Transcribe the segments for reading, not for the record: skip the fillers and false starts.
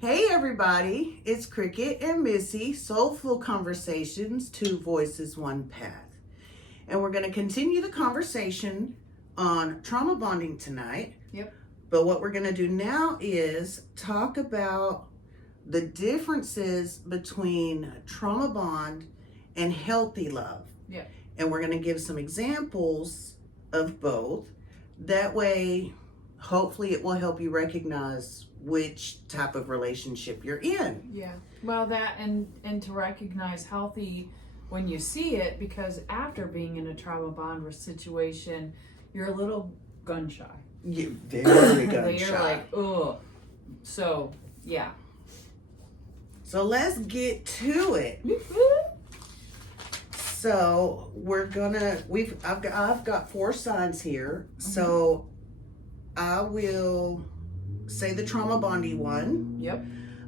Hey everybody, it's Cricket and Missy, Soulful Conversations, Two Voices, One Path. And we're going to continue the conversation on trauma bonding tonight. Yep. But what we're going to do now is talk about the differences between trauma bond and healthy love. Yep. And we're going to give some examples of both. That way, hopefully it will help you recognize which type of relationship you're in. Yeah. Well, that and to recognize healthy when you see it, because after being in a trauma bond situation, you're a little gun shy. You're very gun You're shy. like, ugh. So, yeah. So let's get to it. So I've got 4 signs here. Mm-hmm. So I will say the trauma bonding one. Yep.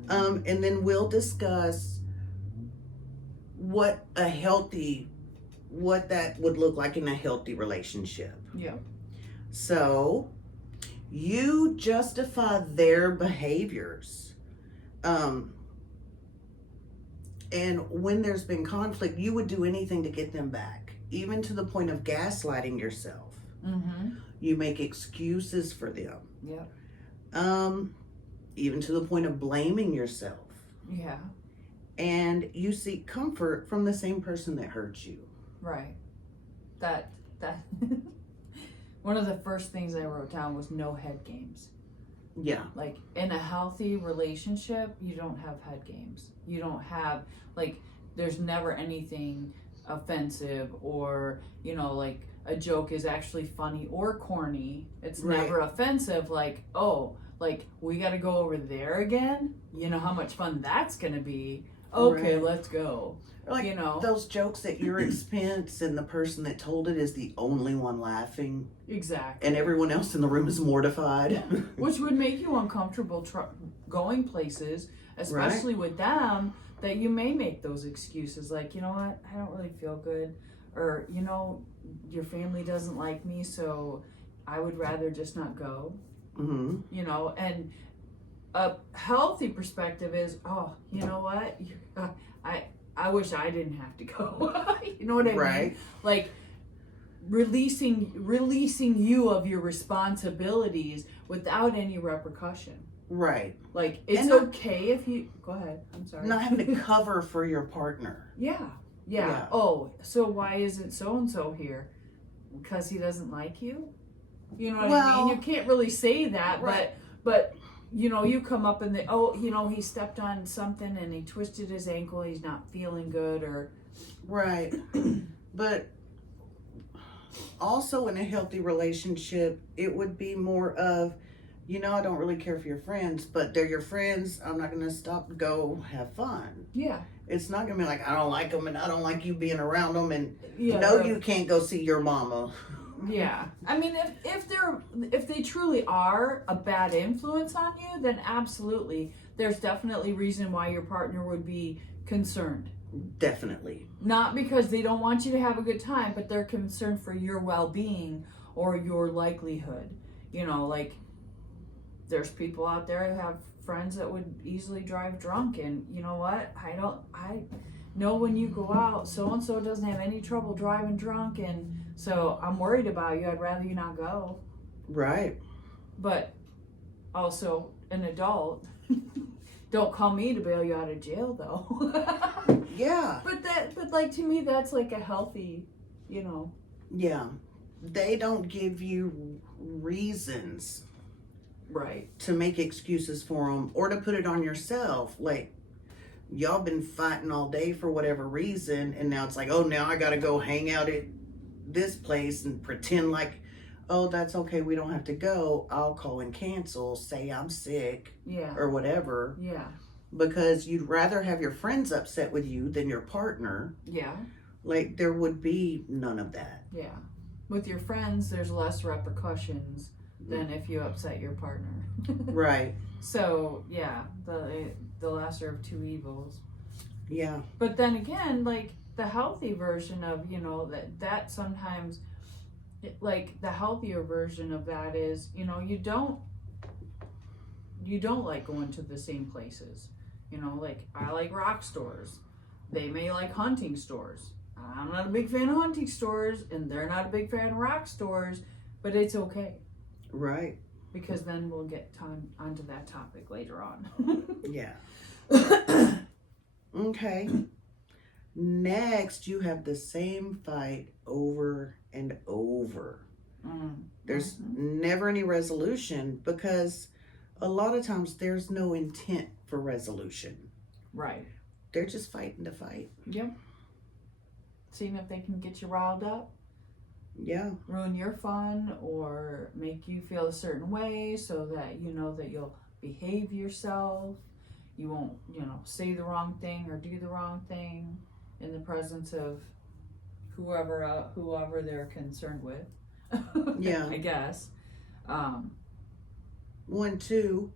And then we'll discuss what that would look like in a healthy relationship. Yep. So you justify their behaviors. And when there's been conflict, you would do anything to get them back, even to the point of gaslighting yourself. Mm-hmm. You make excuses for them. Yep. Even to the point of blaming yourself. Yeah. And you seek comfort from the same person that hurt you. Right. That one of the first things I wrote down was no head games. Yeah. Like, in a healthy relationship, you don't have head games. You don't have, like, there's never anything offensive or, like, a joke is actually funny or corny. It's Right. never offensive, like, oh, like, we got to go over there again? You know how much fun that's going to be. Okay, Right. let's go. Like those jokes at your expense and the person that told it is the only one laughing Exactly. and everyone else in the room is mortified. Which would make you uncomfortable going places, especially with them, that you may make those excuses like, you know what, I don't really feel good, or, your family doesn't like me, so I would rather just not go. Mm-hmm. And a healthy perspective is, oh, you know what, I wish I didn't have to go. You know what I mean? Like, releasing you of your responsibilities without any repercussion. Right. Like, it's okay if you go ahead. I'm sorry. Not having to cover for your partner. Yeah. Oh, so why isn't so and so here? Because he doesn't like you? You know what I mean? You can't really say that, right. but you come up and he stepped on something and he twisted his ankle, he's not feeling good, or right. But also in a healthy relationship, it would be more of, I don't really care for your friends, but they're your friends. I'm not going to stop to go have fun. Yeah. It's not going to be like, I don't like them and I don't like you being around them and yeah, you can't go see your mama. Yeah. I mean, if they truly are a bad influence on you, then absolutely. There's definitely reason why your partner would be concerned. Definitely. Not because they don't want you to have a good time, but they're concerned for your well-being or your likelihood. Like, there's people out there who have friends that would easily drive drunk, and you know what? I know when you go out, so-and-so doesn't have any trouble driving drunk, and so I'm worried about you. I'd rather you not go. Right. But also, an adult, don't call me to bail you out of jail, though. Yeah. But like, to me, that's like a healthy, Yeah. They don't give you reasons. Right. To make excuses for them or to put it on yourself. Like, y'all been fighting all day for whatever reason, and now it's like, oh, now I got to go hang out at this place and pretend like, oh, that's okay, we don't have to go. I'll call and cancel, say I'm sick, or whatever. Yeah. Because you'd rather have your friends upset with you than your partner. Yeah. Like, there would be none of that. Yeah. With your friends, there's less repercussions than if you upset your partner. Right. So, yeah, the lesser of two evils. Yeah. But then again, like, the healthy version of, that sometimes, like, the healthier version of that is, you don't you don't like going to the same places. You know, like I like rock stores. They may like hunting stores. I'm not a big fan of hunting stores, and they're not a big fan of rock stores, but it's okay. Right. Because then we'll get onto that topic later on. Yeah. Okay. Next, you have the same fight over and over. There's never any resolution because a lot of times there's no intent for resolution. Right. They're just fighting to fight. Yep. Seeing if they can get you riled up. Yeah. Ruin your fun or make you feel a certain way so that you know that you'll behave yourself. You won't, say the wrong thing or do the wrong thing in the presence of whoever they're concerned with. Yeah. I guess. 1, 2,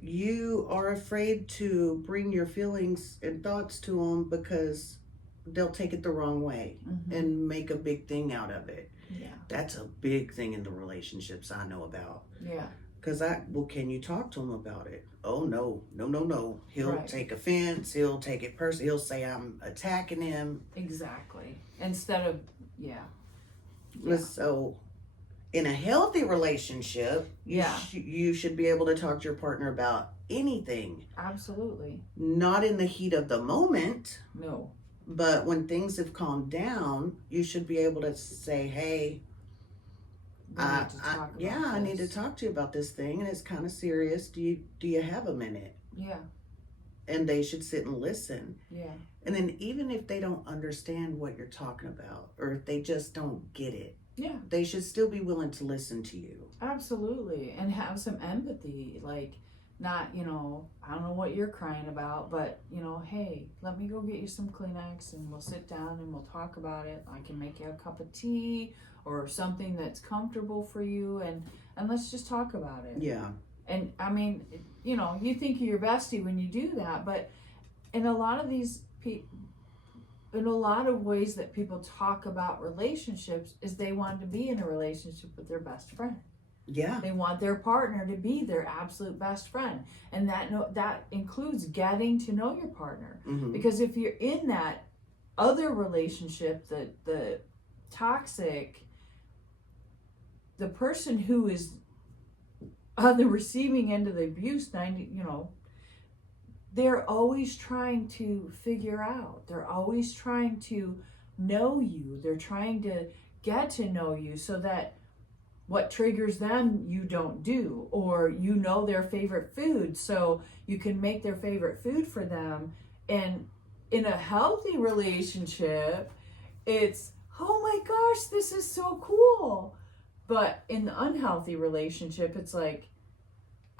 you are afraid to bring your feelings and thoughts to them because they'll take it the wrong way and make a big thing out of it. Yeah. That's a big thing in the relationships I know about. Yeah. Because can you talk to him about it? Oh, no. He'll Right. take offense. He'll take it personally. He'll say I'm attacking him. Exactly. Instead of, yeah. So, in a healthy relationship, you should be able to talk to your partner about anything. Absolutely. Not in the heat of the moment, No. but when things have calmed down, you should be able to say, hey, I need to talk to you about this thing, and it's kind of serious. Do you have a minute? Yeah. And they should sit and listen. Yeah. And then even if they don't understand what you're talking about, or if they just don't get it, Yeah. they should still be willing to listen to you. Absolutely. And have some empathy. Like, not, I don't know what you're crying about, but, hey, let me go get you some Kleenex and we'll sit down and we'll talk about it. I can make you a cup of tea or something that's comfortable for you, and let's just talk about it. Yeah. And I mean, you think you're your bestie when you do that, but in a lot of in a lot of ways that people talk about relationships is they want to be in a relationship with their best friend. Yeah. They want their partner to be their absolute best friend, and that includes getting to know your partner. Mm-hmm. Because if you're in that other relationship, the toxic, the person who is on the receiving end of the abuse, they're always trying to figure out. They're always trying to know you. They're trying to get to know you so that what triggers them you don't do, or their favorite food so you can make their favorite food for them. And in a healthy relationship, it's, oh my gosh, this is so cool. But in the unhealthy relationship, it's like,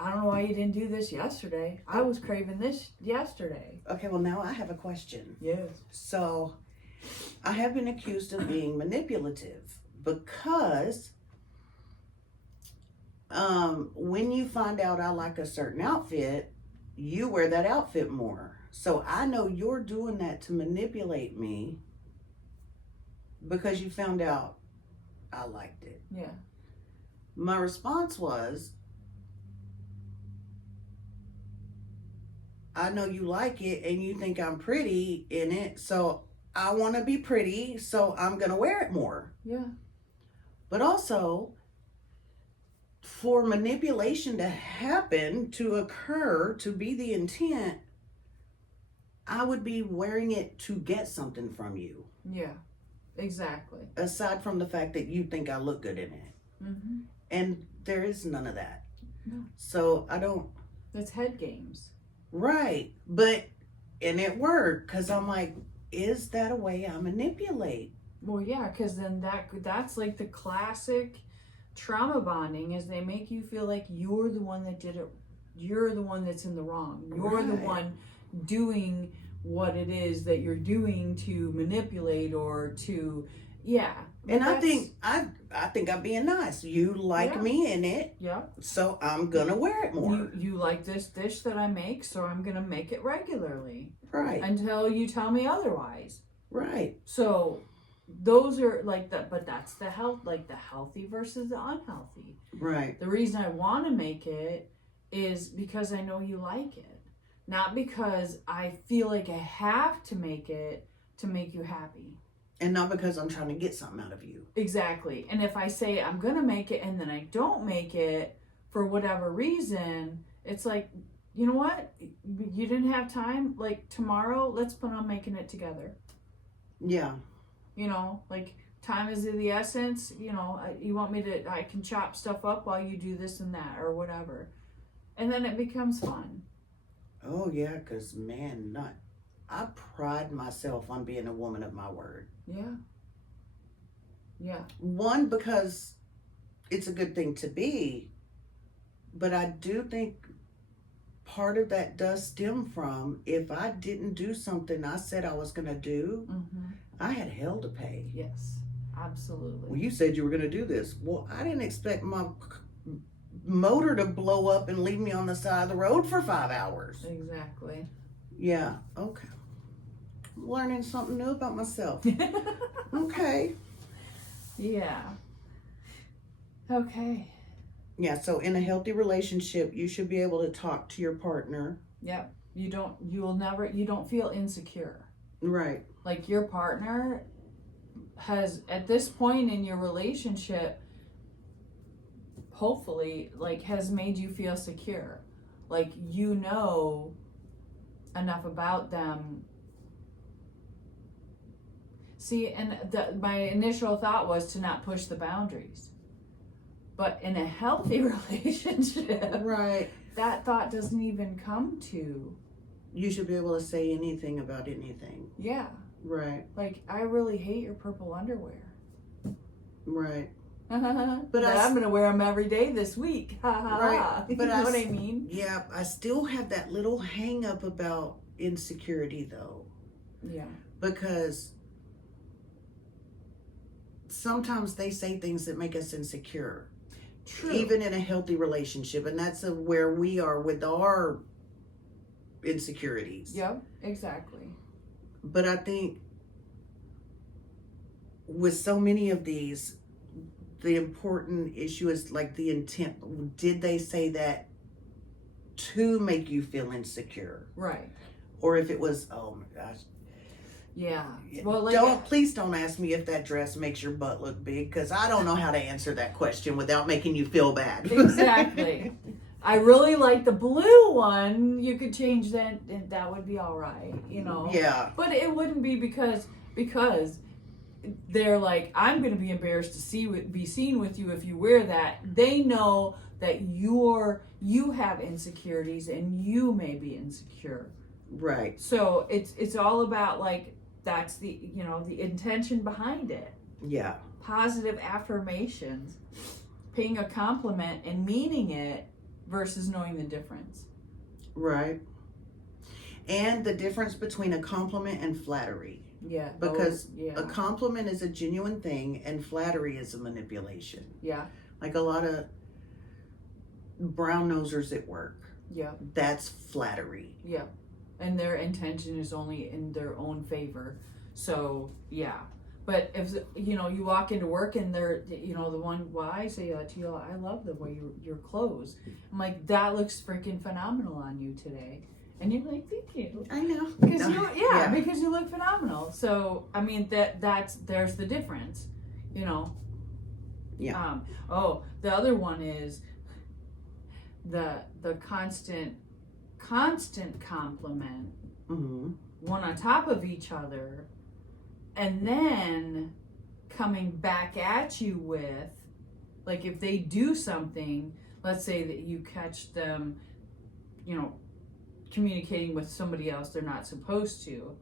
I don't know why you didn't do this yesterday. I was craving this yesterday. Okay, well, now I have a question. Yes. So, I have been accused of being manipulative because when you find out I like a certain outfit, you wear that outfit more. So, I know you're doing that to manipulate me because you found out I liked it. Yeah. My response was, I know you like it and you think I'm pretty in it, so I want to be pretty, so I'm going to wear it more. Yeah. But also, for manipulation to happen, to occur, to be the intent, I would be wearing it to get something from you. Yeah. Exactly. Aside from the fact that you think I look good in it. Mm-hmm. And there is none of that. No. So I don't... It's head games. Right. And it worked, because I'm like, is that a way I manipulate? Well, yeah, because then that's like the classic trauma bonding, is they make you feel like you're the one that did it. You're the one that's in the wrong. You're the one doing what it is that you're doing to manipulate or to, yeah. And I think I'm being nice. You like me in it, so I'm gonna wear it more. You like this dish that I make, so I'm gonna make it regularly. Right. Until you tell me otherwise. Right. So those are like that, but that's the healthy versus the unhealthy. Right. The reason I want to make it is because I know you like it. Not because I feel like I have to make it to make you happy. And not because I'm trying to get something out of you. Exactly. And if I say I'm going to make it and then I don't make it for whatever reason, it's like, you know what? You didn't have time. Like tomorrow, let's plan on making it together. Yeah. You know, like time is of the essence. You know, you want me to, I can chop stuff up while you do this and that or whatever. And then it becomes fun. Oh, yeah, because, man, I pride myself on being a woman of my word. Yeah. Yeah. One, because it's a good thing to be, but I do think part of that does stem from if I didn't do something I said I was going to do, I had hell to pay. Yes, absolutely. Well, you said you were going to do this. Well, I didn't expect my motor to blow up and leave me on the side of the road for 5 hours. Exactly. Yeah, okay. I'm learning something new about myself. Okay. Yeah. Okay. Yeah, so in a healthy relationship, you should be able to talk to your partner. Yep. You don't feel insecure. Right. Like your partner has, at this point in your relationship, hopefully, like, has made you feel secure. Like, you know enough about them. See, and my initial thought was to not push the boundaries. But in a healthy relationship, Right. that thought doesn't even come to. You should be able to say anything about anything. Yeah. Right. Like, I really hate your purple underwear. Right. But I I'm going to wear them every day this week. Right. You But know what I mean? Yeah, I still have that little hang up about insecurity though. Yeah. Because sometimes they say things that make us insecure. True. Even in a healthy relationship. And that's where we are with our insecurities. Yep, exactly. But I think with so many of these, the important issue is like the intent. Did they say that to make you feel insecure? Right. Or if it was, oh my gosh. Yeah. Well, like, Please don't ask me if that dress makes your butt look big, because I don't know how to answer that question without making you feel bad. Exactly. I really like the blue one. You could change that, and that would be all right, you know. Yeah. But it wouldn't be because they're like, I'm going to be embarrassed to be seen with you if you wear that. They know that you have insecurities and you may be insecure. Right. So it's all about, like, that's the intention behind it. Yeah. Positive affirmations, paying a compliment and meaning it versus knowing the difference. Right. And the difference between a compliment and flattery. Yeah. Because a compliment is a genuine thing and flattery is a manipulation. Yeah. Like a lot of brown nosers at work. Yeah. That's flattery. Yeah. And their intention is only in their own favor. So, yeah. But if, you walk into work and they're, I say to you, I love the way your clothes. I'm like, that looks freaking phenomenal on you today. And you're like, thank you. I know. Because because you look phenomenal. So, I mean, there's the difference, Yeah. The other one is the constant compliment, one on top of each other, and then coming back at you with, like, if they do something, let's say that you catch them, communicating with somebody else they're not supposed to,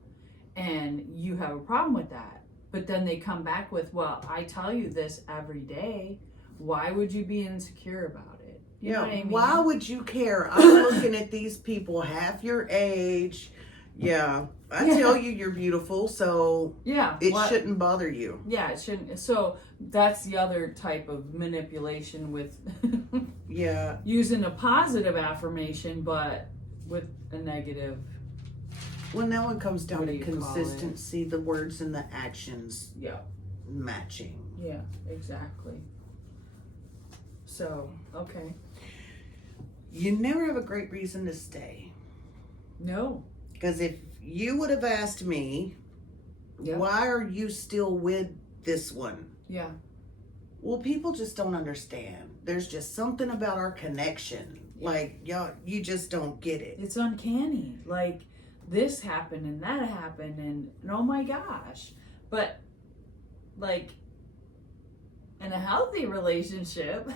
and you have a problem with that, but then they come back with, well, I tell you this every day, why would you be insecure about it? You know what I mean? Why would you care? I'm looking at these people half your age. Yeah. I tell you you're beautiful, so it shouldn't bother you. Yeah, it shouldn't. So that's the other type of manipulation with using a positive affirmation, but with a negative. Well, now it comes down to consistency, the words and the actions matching. Yeah, exactly. So, okay. you never have a great reason to stay. No. Because if you would have asked me, Yep. why are you still with this one? Yeah. Well, people just don't understand. There's just something about our connection. Like, y'all, you just don't get it. It's uncanny. Like, this happened and that happened and oh my gosh. But, like, in a healthy relationship,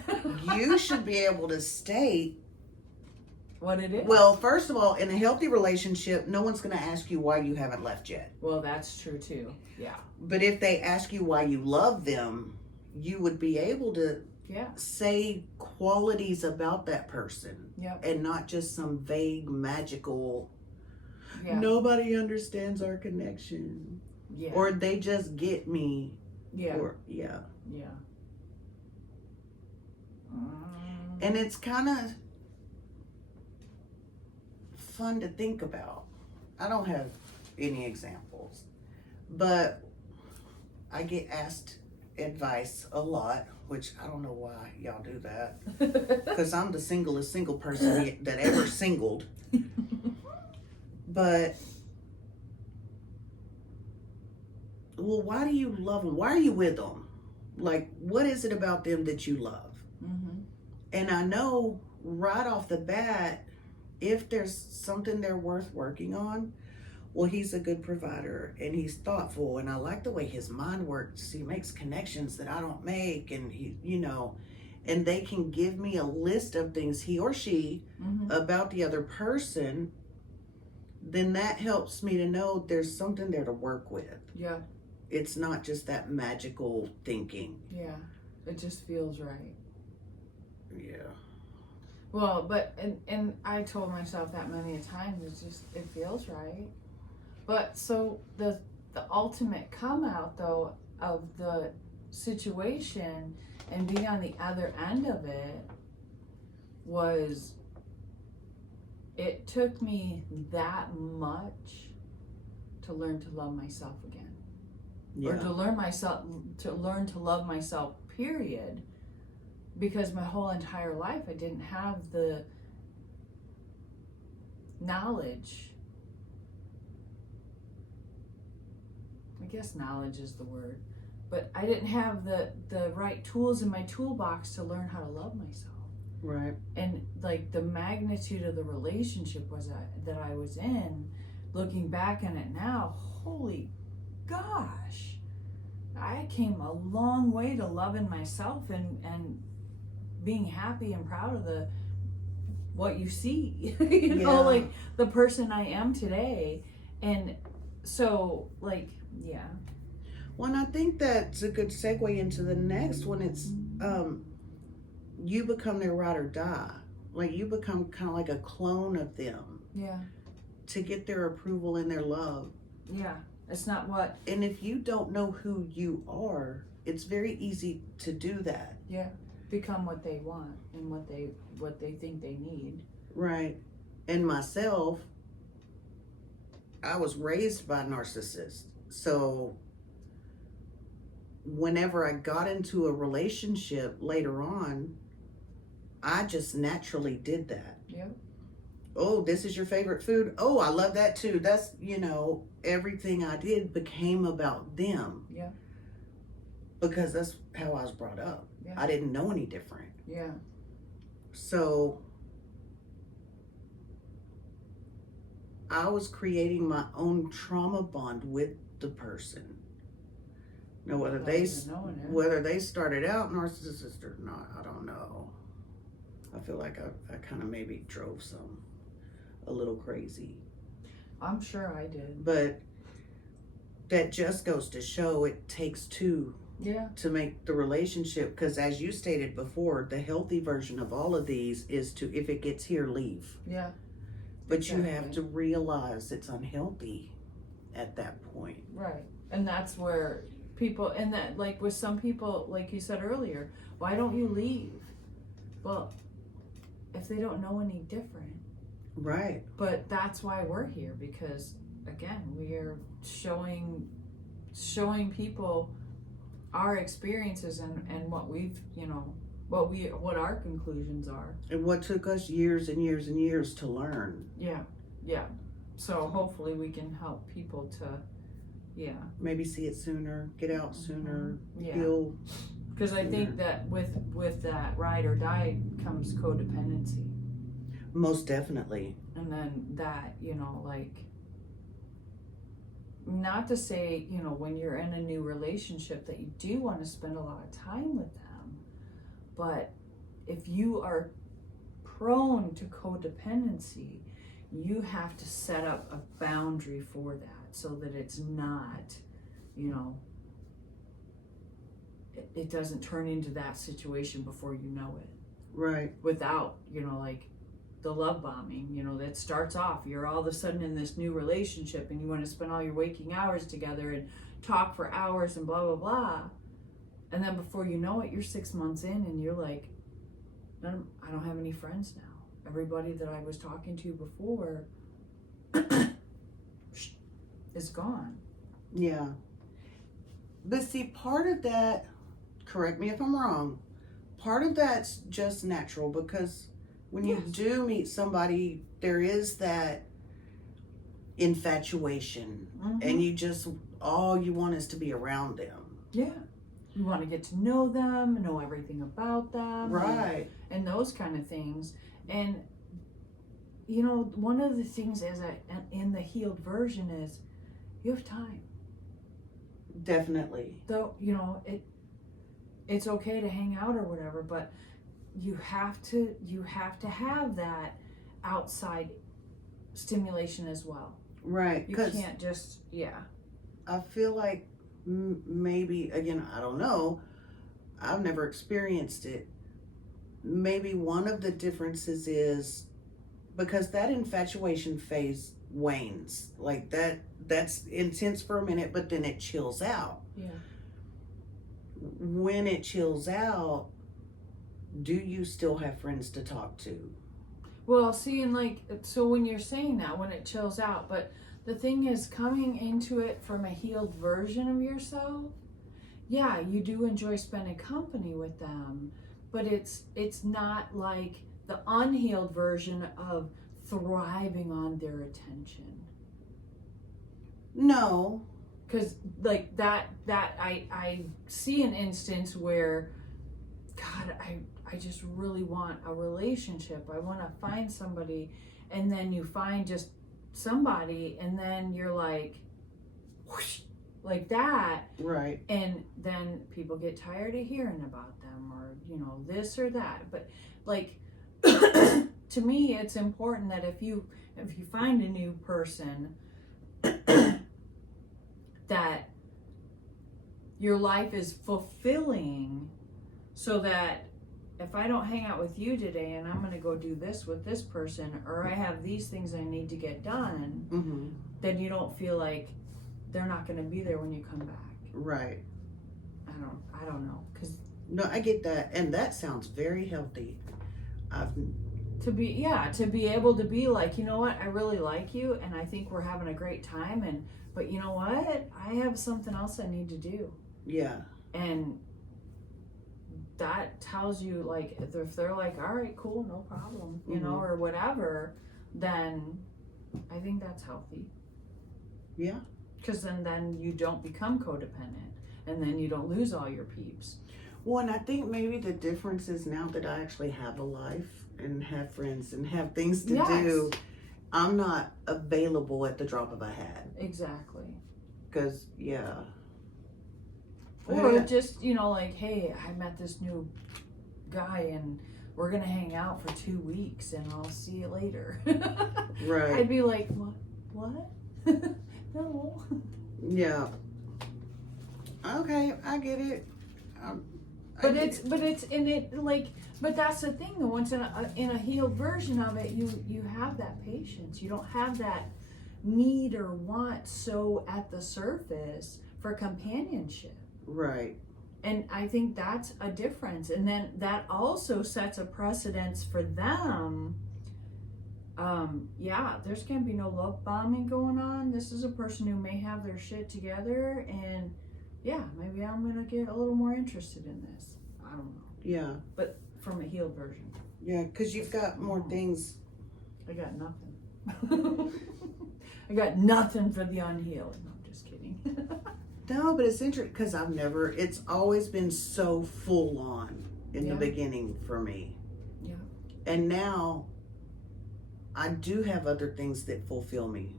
You should be able to state, what it is. well, first of all, in a healthy relationship, no one's going to ask you why you haven't left yet. Well, that's true too. Yeah. But if they ask you why you love them, you would be able to Yeah. say qualities about that person. Yep. And not just some vague, magical, Yeah. nobody understands our connection. Yeah. Or they just get me. yeah. Or, yeah. Yeah. And it's kind of fun to think about. I don't have any examples, but I get asked advice a lot, which I don't know why y'all do that. Because I'm the singlest single person that ever singled. But, well, why do you love them? Why are you with them? Like, what is it about them that you love? And I know right off the bat, if there's something they're worth working on, well, he's a good provider and he's thoughtful. And I like the way his mind works. He makes connections that I don't make. And he, and they can give me a list of things, he or she, about the other person. Then that helps me to know there's something there to work with. Yeah. It's not just that magical thinking. Yeah. It just feels right. Yeah. Well, but and I told myself that many a time. It's just, it feels right. But so the ultimate come out though of the situation and being on the other end of it was, it took me that much to learn to love myself again. Or to learn to love myself, period. Because my whole entire life I didn't have the knowledge. I guess knowledge is the word. But I didn't have the right tools in my toolbox to learn how to love myself. Right. And like the magnitude of the relationship that I was in, looking back on it now, holy gosh. I came a long way to loving myself and being happy and proud of what you see. you know, like the person I am today. And so, like, yeah. Well, and I think that's a good segue into the next one. It's you become their ride or die. Like, you become kind of like a clone of them. Yeah. To get their approval and their love. Yeah. It's not what. And if you don't know who you are, it's very easy to do that. Yeah. Become what they want and what they think they need. Right. And myself, I was raised by narcissists. So whenever I got into a relationship later on, I just naturally did that. Yep. Oh, this is your favorite food? Oh, I love that too. That's, everything I did became about them. Yeah. Because that's how I was brought up. Yeah. I didn't know any different. Yeah. So I was creating my own trauma bond with the person. Now, whether they started out narcissist or not, I don't know. I feel like I kind of maybe drove a little crazy. I'm sure I did. But that just goes to show it takes two. Yeah. To make the relationship, because as you stated before, the healthy version of all of these is to, if it gets here, leave. Yeah. But exactly. You have to realize it's unhealthy at that point. Right. And that's where people, and that, like with some people, like you said earlier, why don't you leave? Well, if they don't know any different. Right. But that's why we're here, because again, we are showing people our experiences and what we've what our conclusions are. And what took us years and years and years to learn. Yeah. So hopefully we can help people to, Maybe see it sooner, get out sooner, yeah. heal. Because I think that with that ride or die comes codependency. Most definitely. And then that, like, not to say, when you're in a new relationship that you do want to spend a lot of time with them, but if you are prone to codependency, you have to set up a boundary for that so that it's not, it doesn't turn into that situation before you know it. Right. Without, like the love bombing, that starts off, you're all of a sudden in this new relationship and you want to spend all your waking hours together and talk for hours and blah, blah, blah. And then before you know it, you're 6 months in and you're like, I don't have any friends now. Everybody that I was talking to before is gone. Yeah. But see, part of that, correct me if I'm wrong, part of that's just natural because when you do meet somebody, there is that infatuation and you just, all you want is to be around them. Yeah. You want to get to know them, know everything about them. Right. And those kind of things. And, one of the things in the healed version is you have time. Definitely. Though, it's okay to hang out or whatever, but you have to have that outside stimulation as well. Right. You can't just, I feel like maybe, again, I don't know, I've never experienced it. Maybe one of the differences is because that infatuation phase wanes. Like that's intense for a minute, but then it chills out. Yeah. When it chills out, do you still have friends to talk to? Well, see, and so when you're saying that, when it chills out, but the thing is, coming into it from a healed version of yourself, yeah, you do enjoy spending company with them, but it's not like the unhealed version of thriving on their attention. No. Because like that I see an instance where, God, I just really want a relationship. I want to find somebody, and then you find just somebody, and then you're like, whoosh, like that. Right. And then people get tired of hearing about them, or this or that. But like, to me, it's important that if you find a new person, that your life is fulfilling, so that if I don't hang out with you today and I'm going to go do this with this person, or I have these things I need to get done, then you don't feel like they're not going to be there when you come back. Right. I don't know, because no, I get that, and that sounds very healthy. to be able to be like, you know what, I really like you, and I think we're having a great time, but you know what, I have something else I need to do. Yeah. And that tells you, like, if they're like, all right, cool, no problem, you know, or whatever, then I think that's healthy. Yeah. Because then you don't become codependent, and then you don't lose all your peeps. Well, and I think maybe the difference is now that I actually have a life and have friends and have things to do, I'm not available at the drop of a hat. Exactly. Because, yeah. Or just, like, hey, I met this new guy and we're going to hang out for 2 weeks and I'll see you later. Right. I'd be like, what? No. Yeah. Okay, I get it. But that's the thing though. Once in a healed version of it, you have that patience. You don't have that need or want so at the surface for companionship. Right. And I think that's a difference. And then that also sets a precedence for them. There's gonna be no love bombing going on. This is a person who may have their shit together, and maybe I'm gonna get a little more interested in this. I don't know. Yeah. from a healed version. Yeah, because you've got more things. I got nothing. I got nothing for the unhealed. No, I'm just kidding. No, but it's interesting because it's always been so full on in the Yeah. beginning for me. Yeah. And now I do have other things that fulfill me.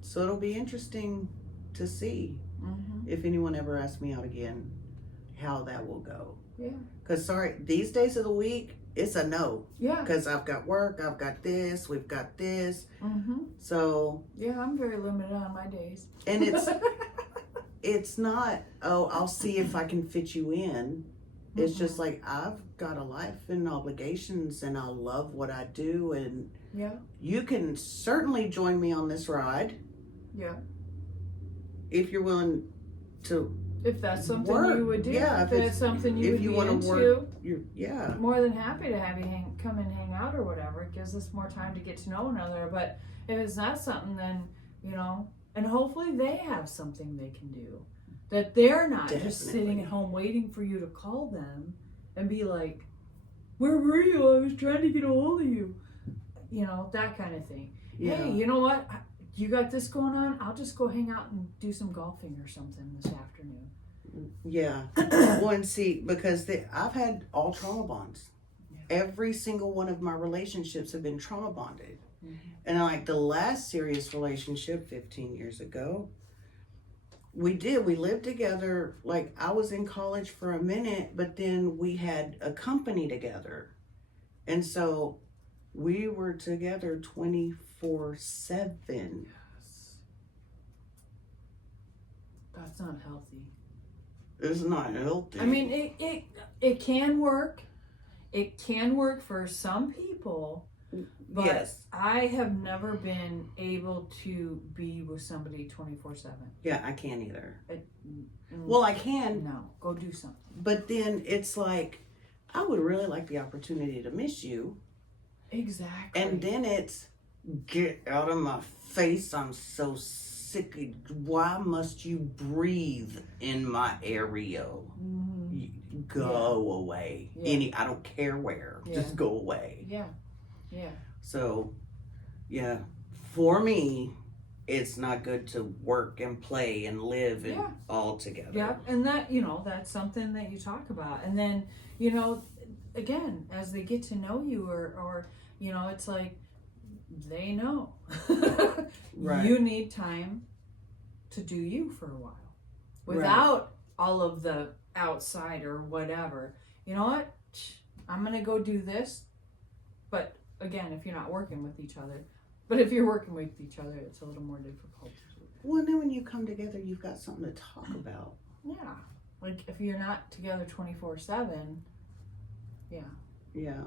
So it'll be interesting to see Mm-hmm. if anyone ever asks me out again how that will go. Yeah. Because, these days of the week, it's a no. Yeah. Because I've got work, I've got this, we've got this. Mm-hmm. So, Yeah, I'm very limited on my days. and it's not, oh, I'll see if I can fit you in. It's just like, I've got a life and obligations and I love what I do. And Yeah. you can certainly join me on this ride Yeah. if you're willing to. If that's something Work. you would do, Yeah, if if that's something you if would you be wanna into, work, yeah. more than happy to have you come and hang out or whatever. It gives us more time to get to know one another. But if it's not something, then, and hopefully they have something they can do. That they're not just sitting Definitely. at home waiting for you to call them and be like, where were you? I was trying to get a hold of you. That kind of thing. Yeah. Hey, you know what? You got this going on? I'll just go hang out and do some golfing or something this afternoon. Yeah. Well, and see, because I've had all trauma bonds. Yeah. Every single one of my relationships have been trauma bonded. Mhm. And like the last serious relationship 15 years ago, we lived together. Like I was in college for a minute, but then we had a company together. And so we were together 24/7. That's not healthy. It's not healthy. I mean, it can work. It can work for some people, but yes. I have never been able to be with somebody 24/7. Yeah, I can't either. Mm, Well, I can, no, go do something. but then it's like, I would really like the opportunity to miss you. Exactly. And then it's, get out of my face. I'm so sick. Why must you breathe in my area? Mhm. Go away. Yeah. I don't care where. Yeah. Just go away. Yeah. Yeah. So, yeah, for me, it's not good to work and play and live and Yeah. all together. Yeah, and that's something that you talk about. And then, again, as they get to know you or it's like they know. Right. You need time to do you for a while without all of the outside or whatever. You know what? I'm going to go do this. But again, if you're not working with each other, but if you're working with each other, it's a little more difficult. Well, then when you come together, you've got something to talk about. Yeah. Like if you're not together 24/7, Yeah.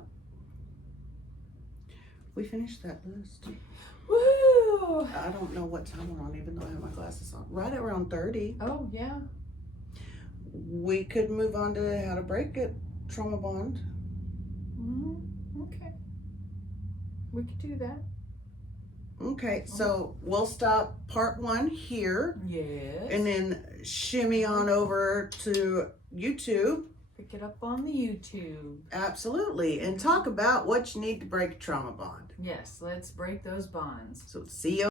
We finished that list. woo! I don't know what time we're on, even though I have my glasses on. Right around 30. Oh, yeah. We could move on to how to break it, trauma bond. Okay. We could do that. Okay, so we'll stop part 1 here Yes. and then shimmy on over to YouTube. Pick it up on the YouTube. Absolutely. And talk about what you need to break a trauma bond. Yes, let's break those bonds. So see you